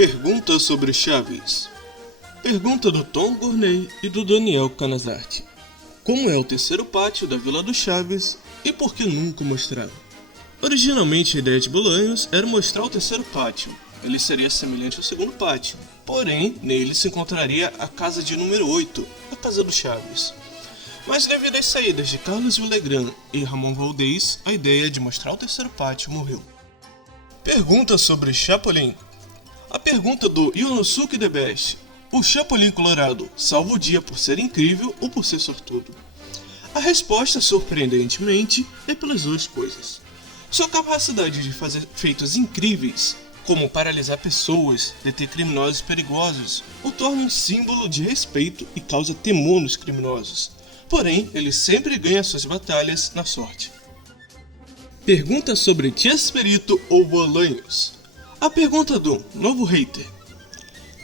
Pergunta sobre Chaves. Pergunta do Tom Gurney e do Daniel Canazarte. Como é o terceiro pátio da Vila do Chaves e por que nunca mostraram? Originalmente a ideia de Bolanhos era mostrar o terceiro pátio. Ele seria semelhante ao segundo pátio, porém nele se encontraria a casa de número 8, a casa do Chaves. Mas devido às saídas de Carlos Villagrán e Ramon Valdez, a ideia de mostrar o terceiro pátio morreu. Pergunta sobre Chapolin. A pergunta do Yonosuke The Best. O Chapolin Colorado salva o dia por ser incrível ou por ser sortudo? A resposta, surpreendentemente, é pelas duas coisas. Sua capacidade de fazer feitos incríveis, como paralisar pessoas, deter criminosos perigosos, o torna um símbolo de respeito e causa temor nos criminosos. Porém, ele sempre ganha suas batalhas na sorte. Pergunta sobre Chespirito ou Bolanhos. A pergunta do Novo Hater.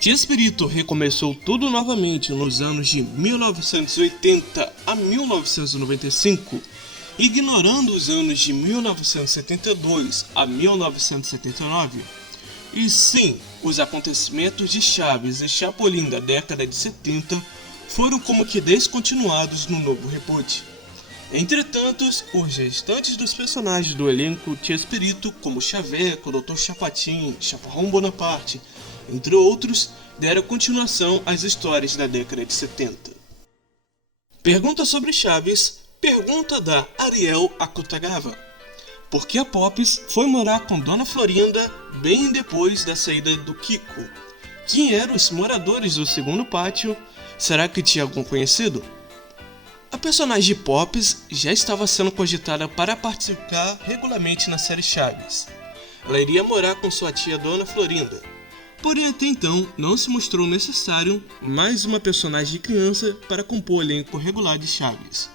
Chespirito recomeçou tudo novamente nos anos de 1980 a 1995, ignorando os anos de 1972 a 1979. E sim, os acontecimentos de Chaves e Chapolin da década de 70 foram como que descontinuados no novo reboot. Entretanto, os restantes dos personagens do elenco Chespirito, como Chaveco, Dr. Chapatin, Chaparrão Bonaparte, entre outros, deram continuação às histórias da década de 70. Pergunta sobre Chaves. Pergunta da Ariel Akutagawa. Por que a Pops foi morar com Dona Florinda bem depois da saída do Kiko? Quem eram os moradores do segundo pátio? Será que tinha algum conhecido? A personagem de Pops já estava sendo cogitada para participar regularmente na série Chaves. Ela iria morar com sua tia Dona Florinda. Porém, até então, não se mostrou necessário mais uma personagem de criança para compor o elenco regular de Chaves.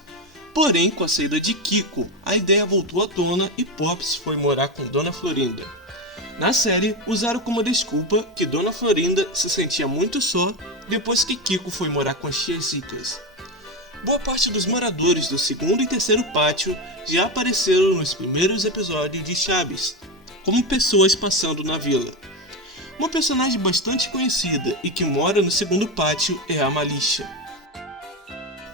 Porém, com a saída de Kiko, a ideia voltou à tona e Pops foi morar com Dona Florinda. Na série, usaram como desculpa que Dona Florinda se sentia muito só depois que Kiko foi morar com as tias Zicas. Boa parte dos moradores do segundo e terceiro pátio já apareceram nos primeiros episódios de Chaves, como pessoas passando na vila. Uma personagem bastante conhecida e que mora no segundo pátio é a Malixa.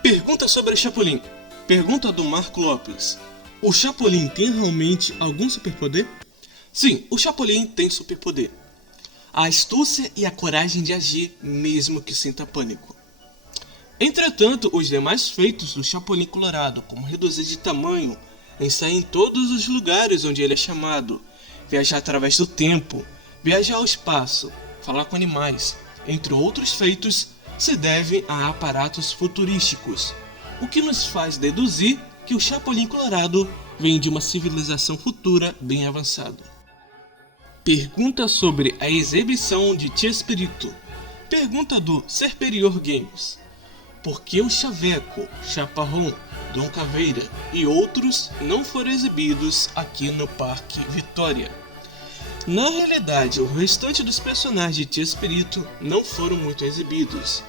Pergunta sobre Chapolin. Pergunta do Marco Lopes. O Chapolin tem realmente algum superpoder? Sim, o Chapolin tem superpoder. A astúcia e a coragem de agir mesmo que sinta pânico. Entretanto, os demais feitos do Chapolin Colorado, como reduzir de tamanho, sair em todos os lugares onde ele é chamado, viajar através do tempo, viajar ao espaço, falar com animais, entre outros feitos, se devem a aparatos futurísticos, o que nos faz deduzir que o Chapolin Colorado vem de uma civilização futura bem avançada. Pergunta sobre a exibição de Chespirito. Pergunta do Serperior Games. Por que o Chaveco, Chaparrão, Dom Caveira e outros não foram exibidos aqui no Parque Vitória? Na realidade, o restante dos personagens de Chespirito não foram muito exibidos.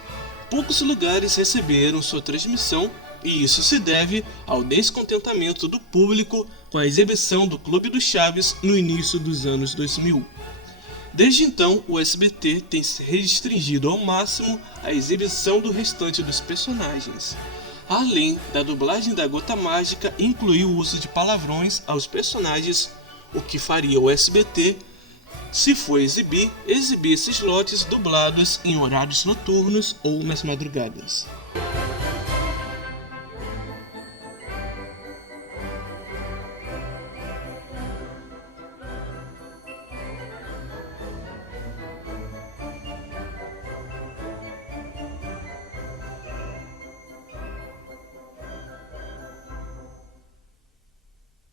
Poucos lugares receberam sua transmissão e isso se deve ao descontentamento do público com a exibição do Clube do Chaves no início dos anos 2000. Desde então, o SBT tem se restringido ao máximo a exibição do restante dos personagens, além da dublagem da Gota Mágica incluir o uso de palavrões aos personagens, o que faria o SBT, se for exibir esses lotes dublados em horários noturnos ou nas madrugadas.